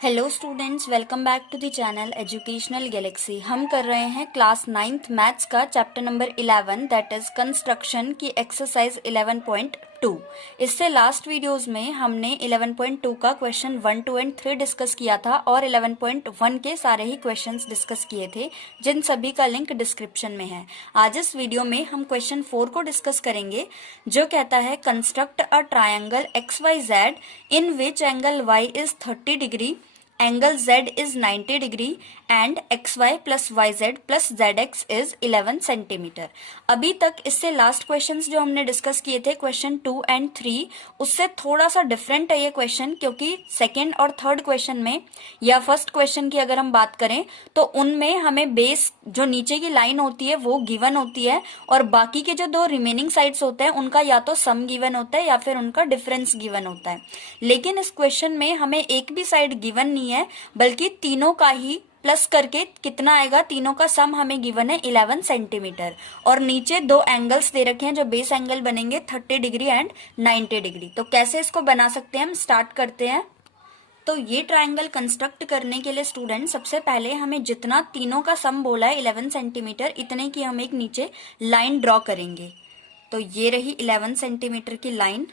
Hello students, welcome back to the channel Educational Galaxy. हम कर रहे हैं क्लास 9th मैथ्स का chapter number 11 that is construction की एक्सरसाइज 11.2। इससे लास्ट वीडियोस में हमने 11.2 का क्वेश्चन 1, 2 एंड 3 डिस्कस किया था और 11.1 के सारे ही क्वेश्चंस डिस्कस किए थे, जिन सभी का लिंक डिस्क्रिप्शन में है। आज इस वीडियो में हम क्वेश्चन 4 को डिस्कस करेंगे, जो कहता है construct a triangle XYZ in which angle y is 30 degree, angle Z is 90 degree and XY plus YZ plus ZX is 11 centimetre. अभी तक इससे लास्ट क्वेश्चंस जो हमने डिस्कस किए थे क्वेश्चन 2 एंड 3, उससे थोड़ा सा डिफरेंट है ये क्वेश्चन, क्योंकि सेकेंड और थर्ड क्वेश्चन में या फर्स्ट क्वेश्चन की अगर हम बात करें तो उनमें हमें बेस जो नीचे की लाइन होती है वो गिवन होती है और बाकी के जो दो रिमेनिंग साइड्स होते हैं उनका या तो सम गिवन होता है या फिर उनका डिफरेंस गिवन होता है। लेकिन इस क्वेश्चन में हमें एक भी साइड गिवन नहीं है, बल्कि तीनों का ही प्लस करके कितना आएगा, तीनों का सम हमें गिवन है 11 सेंटीमीटर और नीचे दो एंगल्स दे रखे हैं जो बेस एंगल बनेंगे 30 डिग्री एंड 90 डिग्री। तो कैसे इसको बना सकते हैं, हम स्टार्ट करते हैं। तो ये ट्रायंगल कंस्ट्रक्ट करने के लिए स्टूडेंट सबसे पहले हमें जितना तीनों का सम बोला है 11 सेंटीमीटर, इतने की हम एक नीचे लाइन ड्रॉ करेंगे। तो ये रही 11 सेंटीमीटर की लाइन।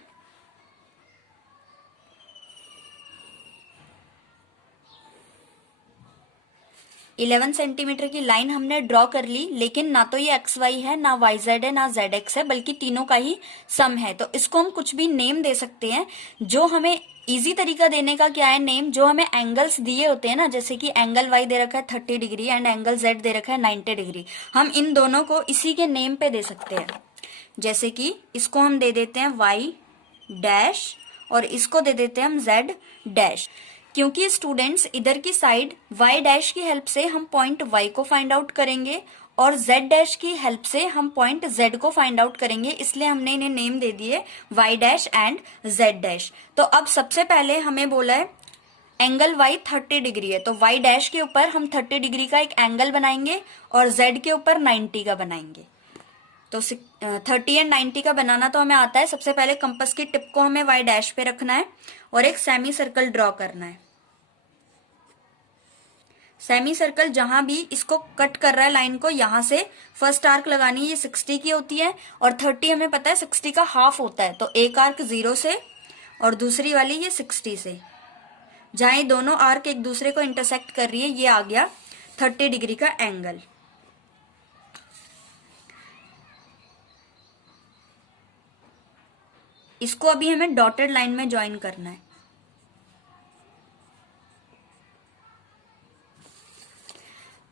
इलेवन सेंटीमीटर की लाइन हमने ड्रॉ कर ली, लेकिन ना तो ये XY है, ना YZ है, ना ZX है, बल्कि तीनों का ही सम है। तो इसको हम कुछ भी नेम दे सकते हैं। जो हमें इजी तरीका देने का क्या है नेम, जो हमें एंगल्स दिए होते हैं ना, जैसे कि एंगल Y दे रखा है 30 डिग्री एंड एंगल Z दे रखा है 90 डिग्री, हम इन दोनों को इसी के नेम पे दे सकते हैं। जैसे कि इसको हम दे देते हैं Y डैश और इसको दे देते हैं हम Z डैश, क्योंकि स्टूडेंट्स इधर की साइड y डैश की हेल्प से हम पॉइंट y को फाइंड आउट करेंगे और z डैश की हेल्प से हम पॉइंट z को फाइंड आउट करेंगे, इसलिए हमने इन्हें नेम दे दिए y dash and z dash. तो अब सबसे पहले हमें बोला है एंगल y 30 डिग्री है, तो y डैश के ऊपर हम 30 डिग्री का एक एंगल बनाएंगे और z के ऊपर 90 का बनाएंगे। तो 30 एंड 90 का बनाना तो हमें आता है। सबसे पहले कंपास की टिप को हमें y डैश पे रखना है और एक सेमी सर्कल ड्रॉ करना है। सेमी सर्कल जहां भी इसको कट कर रहा है लाइन को, यहां से फर्स्ट आर्क लगानी है। ये 60 की होती है और 30 हमें पता है 60 का हाफ होता है, तो एक आर्क 0 से और दूसरी वाली ये 60 से। जहां ये दोनों आर्क एक दूसरे को इंटरसेक्ट कर रही है, ये आ गया 30 डिग्री का एंगल। इसको अभी हमें डॉटेड लाइन में ज्वाइन करना है।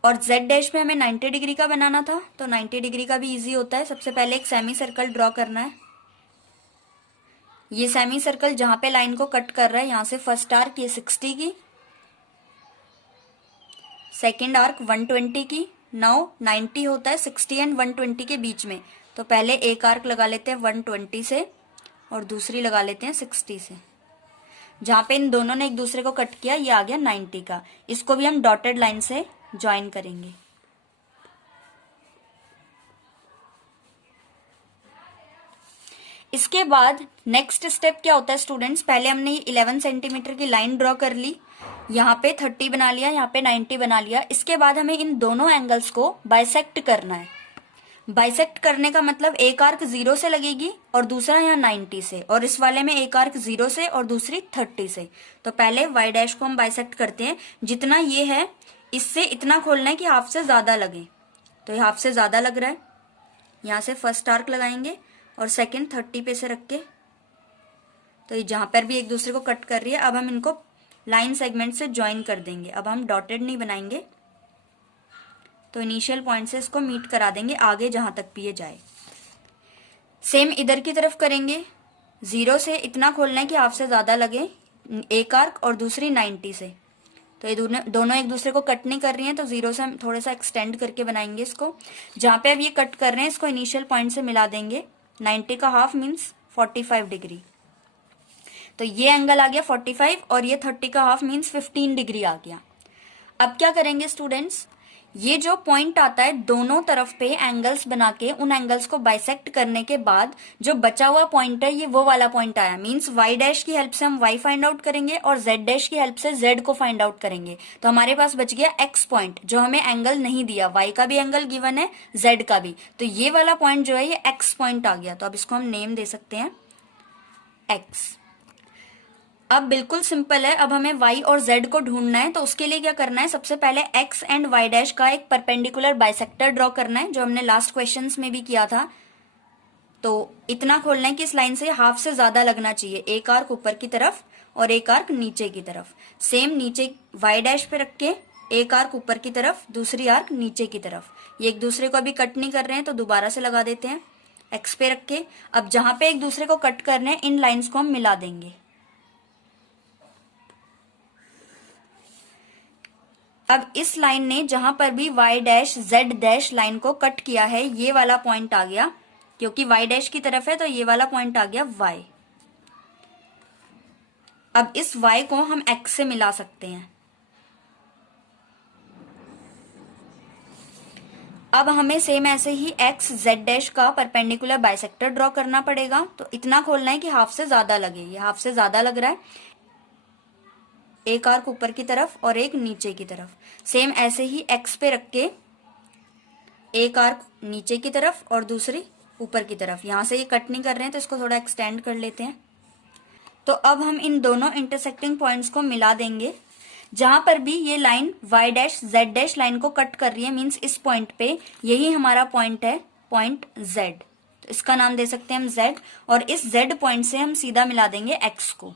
और z डैश में हमें 90 डिग्री का बनाना था, तो 90 डिग्री का भी इजी होता है। सबसे पहले एक सेमी सर्कल ड्रॉ करना है। ये सेमी सर्कल जहां पे लाइन को कट कर रहा है, यहां से फर्स्ट आर्क ये 60 की, सेकेंड आर्क 120 की। नाउ 90 होता है 60 एंड 120 के बीच में, तो पहले एक आर्क लगा लेते हैं 120 से और दूसरी लगा लेते हैं 60 से। जहां पे इन दोनों ने एक दूसरे को कट किया, ये आ गया 90 का। इसको भी हम डॉटेड लाइन से ज्वाइन करेंगे। इसके बाद नेक्स्ट स्टेप क्या होता है स्टूडेंट्स, पहले हमने 11 सेंटीमीटर की लाइन ड्रॉ कर ली, यहाँ पे 30 बना लिया, यहाँ पे 90 बना लिया। इसके बाद हमें इन दोनों एंगल्स को बाइसेक्ट करना है। बाइसेक्ट करने का मतलब एक आर्क 0 से लगेगी और दूसरा यहाँ 90 से, और इस वाले में एक आर्क 0 से और दूसरी 30 से। तो पहले y डैश को हम बाइसेक्ट करते हैं। जितना ये है इससे इतना खोलना है कि हाफ से ज्यादा लगे, तो ये हाफ से ज्यादा लग रहा है। यहां से फर्स्ट आर्क लगाएंगे और सेकंड 30 पे से रख के, तो ये जहां पर भी एक दूसरे को कट कर रही है, अब हम इनको लाइन सेगमेंट से ज्वाइन कर देंगे। अब हम डॉटेड नहीं बनाएंगे, तो इनिशियल पॉइंट से इसको मीट करा देंगे आगे जहां तक भी ये जाए। सेम इधर की तरफ करेंगे। 0 से इतना खोलना है कि हाफ से ज्यादा लगे एक आर्क और दूसरी 90 से, तो ये दोनों एक दूसरे को कट नहीं कर रही हैं, तो 0 से हम थोड़ा सा एक्सटेंड करके बनाएंगे इसको। जहां पे अब ये कट कर रहे हैं इसको इनिशियल पॉइंट से मिला देंगे। 90 का हाफ मीन्स 45 डिग्री, तो ये एंगल आ गया 45 और ये 30 का हाफ मीन्स 15 डिग्री आ गया। अब क्या करेंगे स्टूडेंट्स, ये जो पॉइंट आता है दोनों तरफ पे एंगल्स बना के उन एंगल्स को बाइसेक्ट करने के बाद जो बचा हुआ पॉइंट है ये वो वाला पॉइंट आया, मींस y डैश की हेल्प से हम y फाइंड आउट करेंगे और z डैश की हेल्प से z को फाइंड आउट करेंगे। तो हमारे पास बच गया x पॉइंट जो हमें एंगल नहीं दिया, y का भी एंगल गिवन है z का भी, तो ये वाला पॉइंट जो है ये x पॉइंट आ गया। तो अब इसको हम नेम दे सकते हैं x। अब बिल्कुल सिंपल है, अब हमें y और z को ढूंढना है। तो उसके लिए क्या करना है, सबसे पहले x एंड y डैश का एक परपेंडिकुलर बाइसेक्टर ड्रॉ करना है जो हमने लास्ट क्वेश्चंस में भी किया था। तो इतना खोलना है कि इस लाइन से हाफ से ज्यादा लगना चाहिए, एक आर्क ऊपर की तरफ और एक आर्क नीचे की तरफ। सेम नीचे y डैश पे रख के एक आर्क ऊपर की तरफ, दूसरी आर्क नीचे की तरफ। ये एक दूसरे को अभी कट नहीं कर रहे हैं तो दोबारा से लगा देते हैं x पे रख के। अब जहां पे एक दूसरे को कट करने हैं इन लाइन्स को हम मिला देंगे। अब इस लाइन ने जहां पर भी y dash z dash line को कट किया है ये वाला पॉइंट आ गया, क्योंकि y डैश की तरफ है तो ये वाला पॉइंट आ गया y। अब इस y को हम x से मिला सकते हैं। अब हमें सेम ऐसे ही x z डैश का परपेंडिकुलर बाइसेक्टर ड्रॉ करना पड़ेगा। तो इतना खोलना है कि हाफ से ज्यादा लगे, ये हाफ से ज्यादा लग रहा है, एक आर्क ऊपर की तरफ और एक नीचे की तरफ। सेम ऐसे ही x पे रख के एक आर्क नीचे की तरफ और दूसरी ऊपर की तरफ। यहां से ये कट नहीं कर रहे हैं तो इसको थोड़ा एक्सटेंड कर लेते हैं। तो अब हम इन दोनों इंटरसेक्टिंग पॉइंट्स को मिला देंगे। जहां पर भी ये line y dash z dash line को कट कर रही है, मीन्स इस पॉइंट पे यही हमारा पॉइंट है, पॉइंट z। तो इसका नाम दे सकते हैं हम z, और इस z पॉइंट से हम सीधा मिला देंगे x को।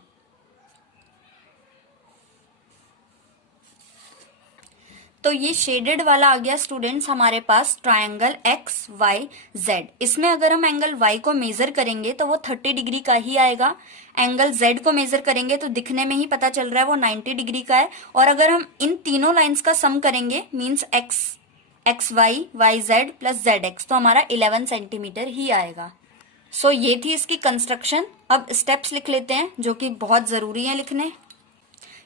तो ये शेडेड वाला आ गया स्टूडेंट्स हमारे पास ट्रायंगल एक्स वाई जेड। इसमें अगर हम एंगल y को मेजर करेंगे तो वो 30 डिग्री का ही आएगा। एंगल z को मेजर करेंगे तो दिखने में ही पता चल रहा है वो 90 डिग्री का है। और अगर हम इन तीनों लाइंस का सम करेंगे, means X Y Y Z plus Z X, तो हमारा 11 सेंटीमीटर ही आएगा। सो ये थी इसकी कंस्ट्रक्शन। अब स्टेप्स लिख लेते हैं जो कि बहुत जरूरी है लिखने।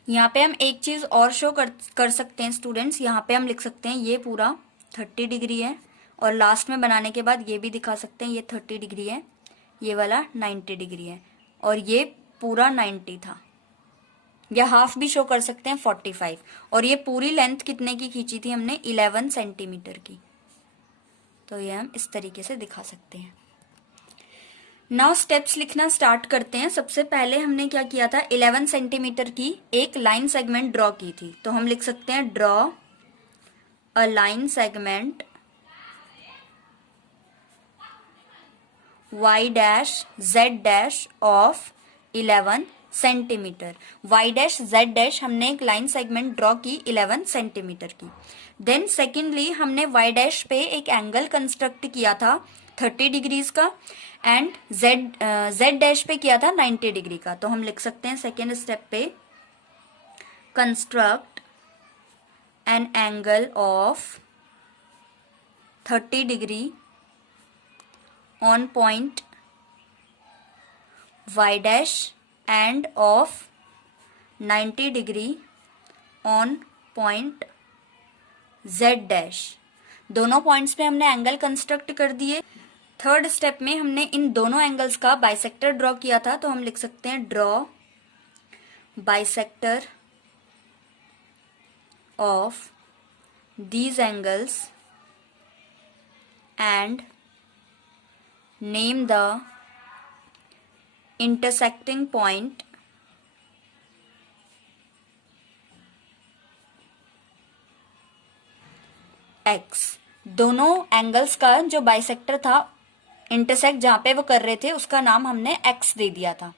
यहाँ पे हम एक चीज और शो कर सकते हैं स्टूडेंट्स, यहाँ पे हम लिख सकते हैं ये पूरा 30 डिग्री है, और लास्ट में बनाने के बाद ये भी दिखा सकते हैं ये 30 डिग्री है, ये वाला 90 डिग्री है, और ये पूरा 90 था। या हाफ भी शो कर सकते हैं 45। और ये पूरी लेंथ कितने की खींची थी हमने, 11 सेंटीमीटर की। तो ये हम इस तरीके से दिखा सकते हैं। नाउ स्टेप्स लिखना स्टार्ट करते हैं। सबसे पहले हमने क्या किया था, 11 सेंटीमीटर की एक लाइन सेगमेंट ड्रॉ की थी। तो हम लिख सकते हैं draw a line segment y dash z dash of 11 centimetre. y dash z dash हमने एक लाइन सेगमेंट ड्रॉ की 11 सेंटीमीटर की। देन सेकेंडली हमने y डैश पे एक एंगल कंस्ट्रक्ट किया था 30 डिग्रीज का, एंड z डैश पे किया था 90 डिग्री का। तो हम लिख सकते हैं सेकेंड स्टेप पे construct an angle of 30 degree on point y dash end of 90 degree on point z dash. दोनों पॉइंट्स पे हमने एंगल कंस्ट्रक्ट कर दिए। थर्ड स्टेप में हमने इन दोनों एंगल्स का बाइसेक्टर ड्रॉ किया था। तो हम लिख सकते हैं draw bisector of these angles and name the intersecting point x। दोनों एंगल्स का जो बाइसेक्टर था, इंटरसेक्ट जहां पे वो कर रहे थे, उसका नाम हमने x दे दिया था।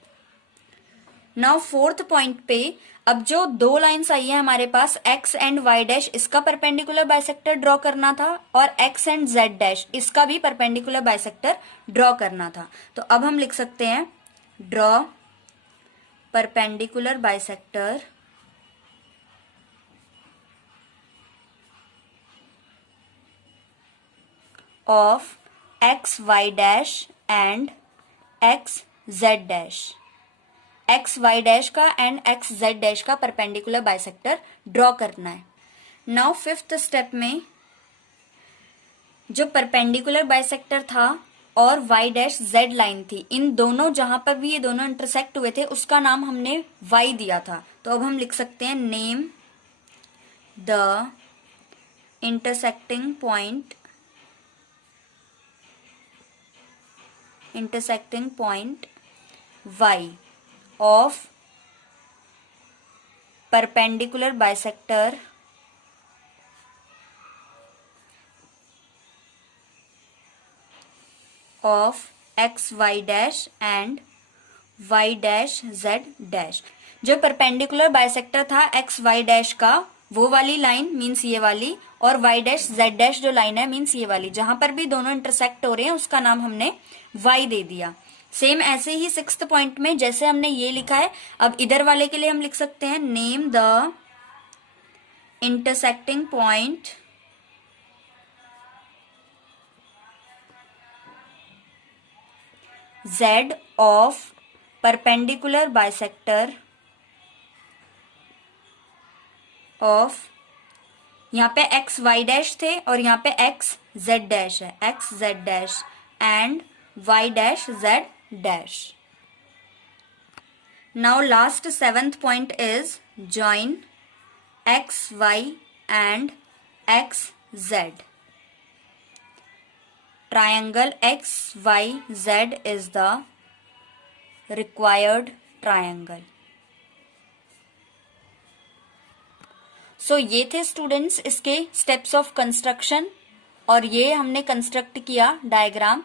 नाउ फोर्थ पॉइंट पे अब जो दो लाइंस आई है हमारे पास x एंड y डैश, इसका परपेंडिकुलर बाइसेक्टर ड्रॉ करना था, और x एंड z डैश इसका भी परपेंडिकुलर बाइसेक्टर ड्रॉ करना था। तो अब हम लिख सकते हैं draw perpendicular bisector of X Y dash and X Z dash. X Y dash का एंड एक्स जेड डैश का परपेंडिकुलर बाइसेक्टर ड्रॉ करना है। नाउ फिफ्थ स्टेप में जो परपेंडिकुलर बाइसेक्टर था और y डैश z लाइन थी, इन दोनों जहां पर भी ये दोनों इंटरसेक्ट हुए थे उसका नाम हमने y दिया था। तो अब हम लिख सकते हैं name the intersecting point y of perpendicular bisector of X Y dash and Y dash Z dash. जो परपेंडिकुलर बाइसेक्टर था एक्स वाई डैश का, वो वाली लाइन मीन्स ये वाली, और वाई डैश जेड डैश जो लाइन है मीन्स ये वाली, जहां पर भी दोनों इंटरसेक्ट हो रहे हैं उसका नाम हमने वाई दे दिया। सेम ऐसे ही सिक्स्थ पॉइंट में जैसे हमने ये लिखा है, अब इधर वाले के लिए हम लिख सकते हैं name the intersecting point Z of perpendicular bisector of, यहाँ पे x y डैश थे और यहाँ पे x z डैश है, x z dash and y dash z dash. Now last seventh point is join x y and x z. Triangle XYZ is the required triangle. So ये थे students इसके steps of construction, और ये हमने construct किया diagram.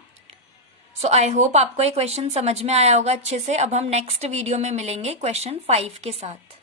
So I hope आपको ये question समझ में आया होगा अच्छे से। अब हम नेक्स्ट वीडियो में मिलेंगे क्वेश्चन 5 के साथ।